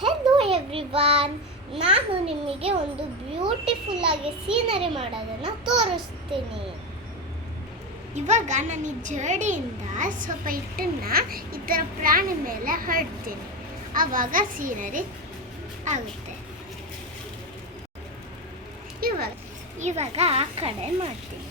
Hello everyone, ನಾನು ನಿಮಗೆ ಒಂದು ಬ್ಯೂಟಿಫುಲ್ ಆಗಿ ಸೀನರಿ ಮಾಡೋದನ್ನು ತೋರಿಸ್ತೀನಿ. ಇವಾಗ ನಾನು ಈ ಜಡಿಯಿಂದ ಸ್ವಲ್ಪ ಹಿಟ್ಟನ್ನು ಈ ಥರ ಪ್ರಾಣಿ ಮೇಲೆ ಹರಡ್ತೀನಿ. ಆವಾಗ ಸೀನರಿ ಆಗುತ್ತೆ. ಇವಾಗ ಆ ಕಡೆ ಮಾಡ್ತೀನಿ.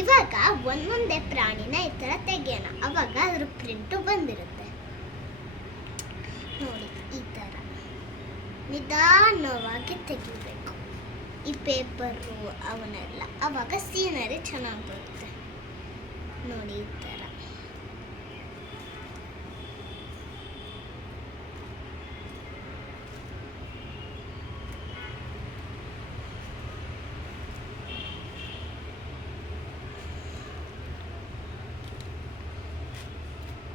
ಇವಾಗ ಒಂದೊಂದೇ ಪ್ರಾಣಿನ ಈ ತರ ತೆಗೆಯೋಣ. ಅವಾಗ ಅದ್ರ ಪ್ರಿಂಟು ಬಂದಿರುತ್ತೆ ನೋಡಿ. ಈ ತರ ನಿಧಾನವಾಗಿ ತೆಗಿಬೇಕು ಈ ಪೇಪರು ಅವನ್ನೆಲ್ಲ. ಅವಾಗ ಸೀನರಿ ಚೆನ್ನಾಗಿ ಬರುತ್ತೆ ನೋಡಿ. ಈ ತರ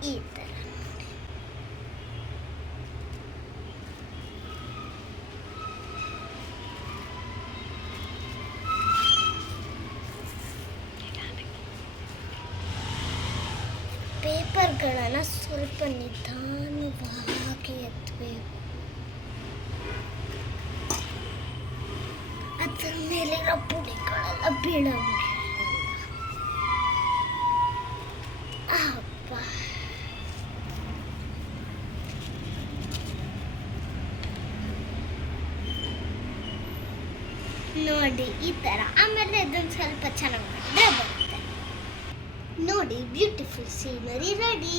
ಈ ತರ ಪೇಪರ್ಗಳನ್ನು ಸ್ವಲ್ಪ ನಿಧಾನವಾಗಿ ಎತ್ತಬೇಕು. ಅದರ ಮೇಲಿರೋ ಪುಡಿಗಳೆಲ್ಲ ಬೀಳಬೇಕು. ನೋಡಿ ಈ ತರ. ಆಮೇಲೆ ಇದನ್ನು ಸ್ವಲ್ಪ ಚೆನ್ನಾಗಿ ಮಾಡಿದ್ರೆ ಬರುತ್ತೆ ನೋಡಿ. Beautiful scenery ready.